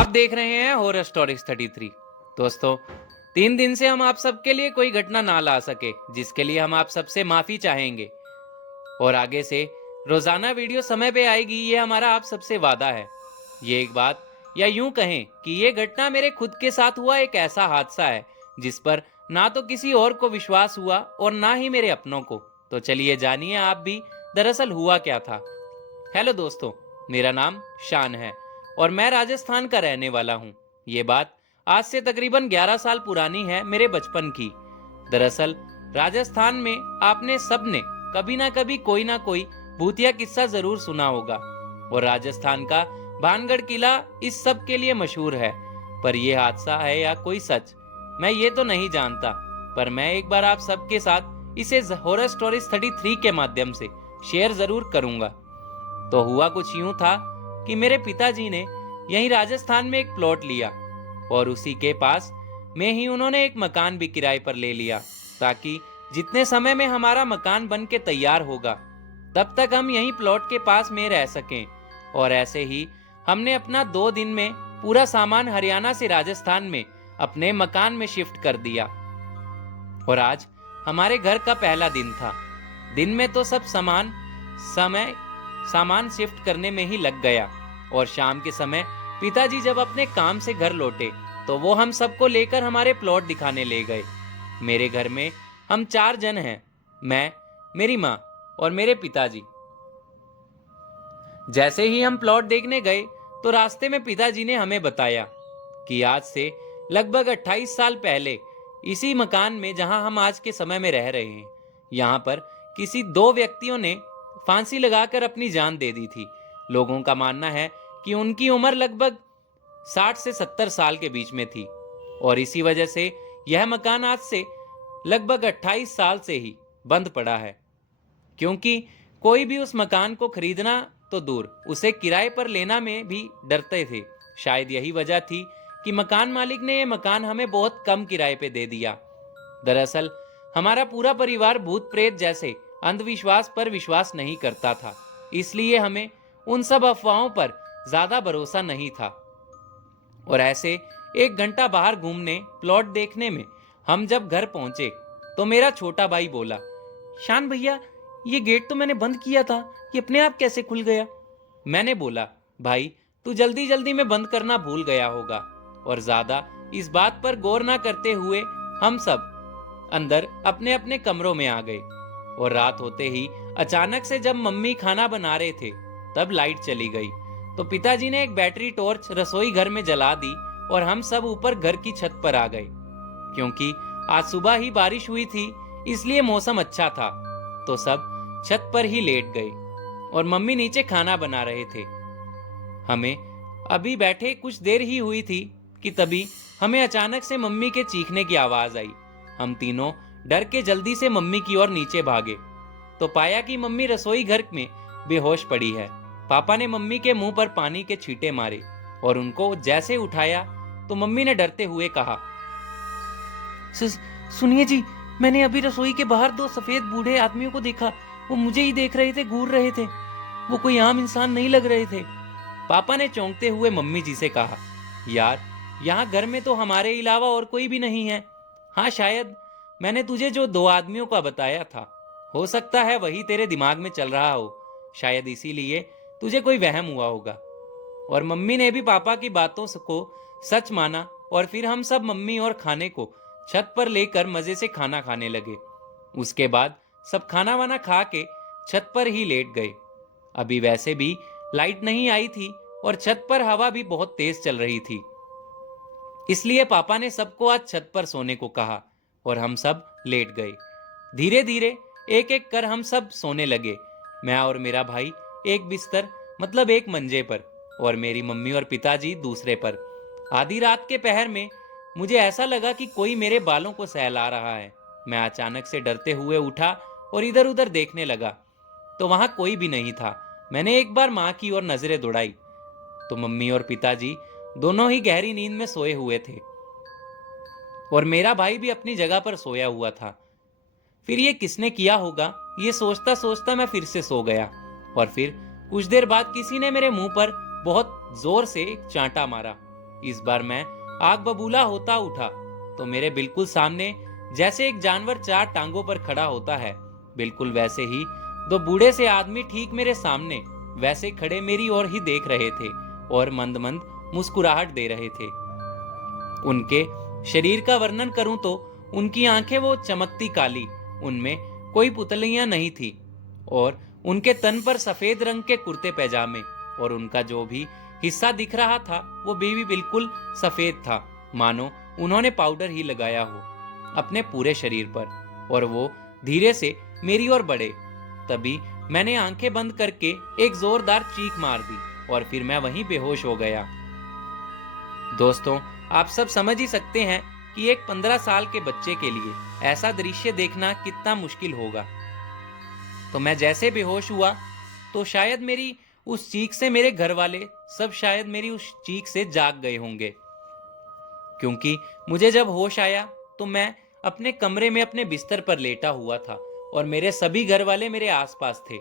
आप देख रहे हैं हॉरर स्टोरीज 33। दोस्तों, 3 दिन से हम आप सबके लिए कोई घटना ना ला सके, जिसके लिए हम आप सबसे माफी चाहेंगे। और आगे से रोजाना वीडियो समय पे आएगी, ये हमारा आप सबसे वादा है। ये एक बात या यूं कहें कि ये घटना मेरे खुद के साथ हुआ एक ऐसा हादसा है जिस पर ना तो किसी और को विश्वास हुआ और ना ही मेरे अपनों को। तो चलिए जानिए आप भी दरअसल हुआ क्या था। हेलो दोस्तों, मेरा नाम शान है और मैं राजस्थान का रहने वाला हूँ। ये बात आज से तकरीबन 11 साल पुरानी है, मेरे बचपन की। दरअसल राजस्थान में आपने सबने कभी ना कभी कोई ना कोई भूतिया किस्सा जरूर सुना होगा और राजस्थान का भानगढ़ किला इस सब के लिए मशहूर है। पर यह हादसा है या कोई सच, मैं ये तो नहीं जानता। पर मैं एक बार आप सबके साथ इसे हॉरर स्टोरीज 33 के माध्यम से शेयर जरूर करूंगा। तो हुआ कुछ यूं था कि मेरे पिताजी ने यहीं राजस्थान में एक प्लॉट लिया और उसी के पास में ही उन्होंने एक मकान भी किराए पर ले लिया, ताकि जितने समय में हमारा मकान बन के तैयार होगा तब तक हम यहीं प्लॉट के पास में रह सकें। और ऐसे ही हमने अपना 2 दिन में पूरा सामान हरियाणा से राजस्थान में अपने मकान में शिफ्ट कर दिया। और आज हमारे घर का पहला दिन था। दिन में तो सब सामान शिफ्ट करने में ही लग गया और शाम के समय पिताजी जब अपने काम से घर लौटे तो वो हम सबको लेकर हमारे प्लॉट दिखाने ले गए। मेरे घर में हम 4 जन हैं, मैं, मेरी माँ और मेरे पिताजी। जैसे ही हम प्लॉट देखने गए तो रास्ते में पिताजी ने हमें बताया कि आज से लगभग 28 साल पहले इसी मकान में जहां हम आज के समय में रह रहे हैं, यहाँ पर किसी 2 व्यक्तियों ने फांसी लगाकर अपनी जान दे दी थी। लोगों का मानना है कि उनकी उम्र लगभग 60 से 70 साल के बीच में थी और इसी वजह से यह मकान आज से लगभग 28 साल से ही बंद पड़ा है, क्योंकि कोई भी उस मकान को खरीदना तो दूर, उसे किराए पर लेना में भी डरते थे। शायद यही वजह थी कि मकान मालिक ने यह मकान हमें बहुत कम किराए पे दे दिया। दरअसल हमारा पूरा परिवार भूत प्रेत जैसे अंधविश्वास पर विश्वास नहीं करता था, इसलिए हमें उन सब अफवाहों पर ज्यादा भरोसा नहीं था। और ऐसे 1 घंटा बाहर घूमने, प्लॉट देखने में हम जब घर पहुंचे तो मेरा छोटा भाई बोला, शान भैया, ये गेट तो मैंने बंद किया था, ये अपने आप कैसे खुल गया? मैंने बोला, भाई तू जल्दी जल्दी में बंद करना भूल गया होगा। और ज्यादा इस बात पर गौर ना करते हुए हम सब अंदर अपने अपने कमरों में आ गए। और रात होते ही अचानक से जब मम्मी खाना बना रहे थे तब लाइट चली गई, तो पिताजी ने एक बैटरी टॉर्च रसोई घर में जला दी और हम सब ऊपर घर की छत पर आ गए। क्योंकि आज सुबह ही बारिश हुई थी इसलिए मौसम अच्छा था, तो सब छत पर ही लेट गए और मम्मी नीचे खाना बना रहे थे। हमें अभी बैठे कुछ देर ही हुई थी कि तभी हमें अचानक से मम्मी के चीखने की आवाज आई। हम तीनों डर के जल्दी से मम्मी की ओर नीचे भागे तो पाया कि मम्मी रसोई घर में बेहोश पड़ी है। पापा ने मम्मी के मुंह पर पानी के छींटे मारे और उनको जैसे उठाया तो मम्मी ने डरते हुए कहा, सुनिए जी, मैंने अभी रसोई के बाहर 2 सफेद बूढ़े आदमियों को देखा। वो मुझे ही देख रहे थे, घूर रहे थे। वो कोई आम इंसान नहीं लग रहे थे। पापा ने चौंकते हुए मम्मी जी से कहा, यार, यहाँ घर में तो हमारे अलावा और कोई भी नहीं है। हाँ, शायद मैंने तुझे जो 2 आदमियों का बताया था, हो सकता है वही तेरे दिमाग में चल रहा हो। शायद इसीलिए तुझे कोई वहम हुआ होगा। और मम्मी ने भी पापा की बातों को सच माना और फिर हम सब मम्मी और खाने को छत पर लेकर मजे से खाना खाने लगे। उसके बाद सब खाना वाना खा के छत पर ही लेट गए। अभी वैसे भी लाइट नहीं आई थी और छत पर हवा भी बहुत तेज चल रही थी, इसलिए पापा ने सबको आज छत पर सोने को कहा और हम सब लेट गए। धीरे धीरे एक एक कर हम सब सोने लगे। मैं और मेरा भाई एक बिस्तर मतलब एक मंजे पर और मेरी मम्मी और पिताजी दूसरे पर। आधी रात के पहर में मुझे ऐसा लगा कि कोई मेरे बालों को सहला रहा है। मैं अचानक से डरते हुए उठा और इधर उधर देखने लगा तो वहां कोई भी नहीं था। मैंने एक बार माँ की ओर नजरें दौड़ाई तो मम्मी और पिताजी दोनों ही गहरी नींद में सोए हुए थे और मेरा भाई भी अपनी जगह पर सोया हुआ था। फिर ये किसने किया होगा, ये सोचता सोचता मैं फिर से सो गया और फिर कुछ देर बाद किसी ने मेरे मुंह पर बहुत जोर से एक चांटा मारा इस बार मैं आग बबूला होता उठा तो मेरे बिल्कुल सामने जैसे एक जानवर चार टांगों पर खड़ा होता है, बिल्कुल वैसे ही दो बूढ़े से आदमी ठीक मेरे सामने वैसे खड़े मेरी ओर ही देख रहे थे और मंद मंद मुस्कुराहट दे रहे थे। उनके शरीर का वर्णन करूं तो उनकी आंखें वो चमकती काली, उनमें कोई पुतलियां नहीं थी और उनके तन पर सफेद रंग के कुर्ते पैजामे, और उनका जो भी हिस्सा दिख रहा था वो भी बिल्कुल सफेद था, मानो उन्होंने पाउडर ही लगाया हो अपने पूरे शरीर पर। और वो धीरे से मेरी ओर बढ़े। तभी मैंने आंखें बंद करके एक जोरदार चीख मार दी और फिर मैं वहीं बेहोश हो गया। दोस्तों, आप सब समझ ही सकते हैं कि एक 15 साल के बच्चे के लिए ऐसा दृश्य देखना कितना मुश्किल होगा। तो मैं जैसे बेहोश हुआ तो शायद मेरी उस चीख से मेरे घर वाले सब शायद मेरी उस चीख से जाग गए होंगे, क्योंकि मुझे जब होश आया तो मैं अपने कमरे में अपने बिस्तर पर लेटा हुआ था और मेरे सभी घर वाले मेरे आसपास थे।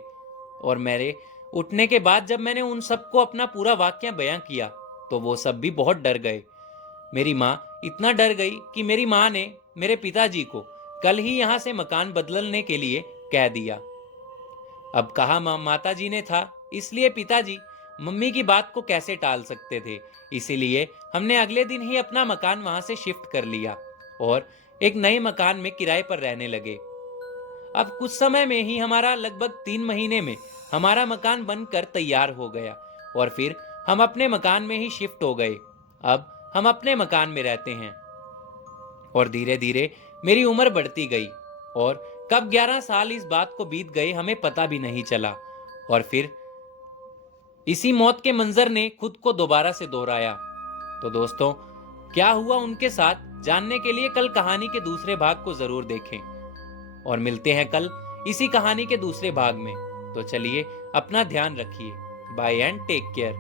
और मेरे उठने के बाद जब मैंने उन सबको अपना पूरा वाकया बयां किया तो वो सब भी बहुत डर गए। मेरी माँ इतना डर गई कि मेरी माँ ने मेरे पिताजी को कल ही यहाँ से मकान बदलने के लिए कह दिया। अब कहा माता जी ने था, इसलिए पिताजी मम्मी की बात को कैसे टाल सकते थे, इसीलिए हमने अगले दिन ही अपना मकान वहां से शिफ्ट कर लिया और एक नए मकान में किराए पर रहने लगे। अब कुछ समय में ही हमारा लगभग 3 महीने में हमारा मकान बनकर तैयार हो गया और फिर हम अपने मकान में ही शिफ्ट हो गए। अब हम अपने मकान में रहते हैं और धीरे धीरे मेरी उम्र बढ़ती गई और कब 11 साल इस बात को बीत गए हमें पता भी नहीं चला। और फिर इसी मौत के मंजर ने खुद को दोबारा से दोहराया। तो दोस्तों, क्या हुआ उनके साथ जानने के लिए कल कहानी के दूसरे भाग को जरूर देखें और मिलते हैं कल इसी कहानी के दूसरे भाग में। तो चलिए, अपना ध्यान रखिए। Bye and take care.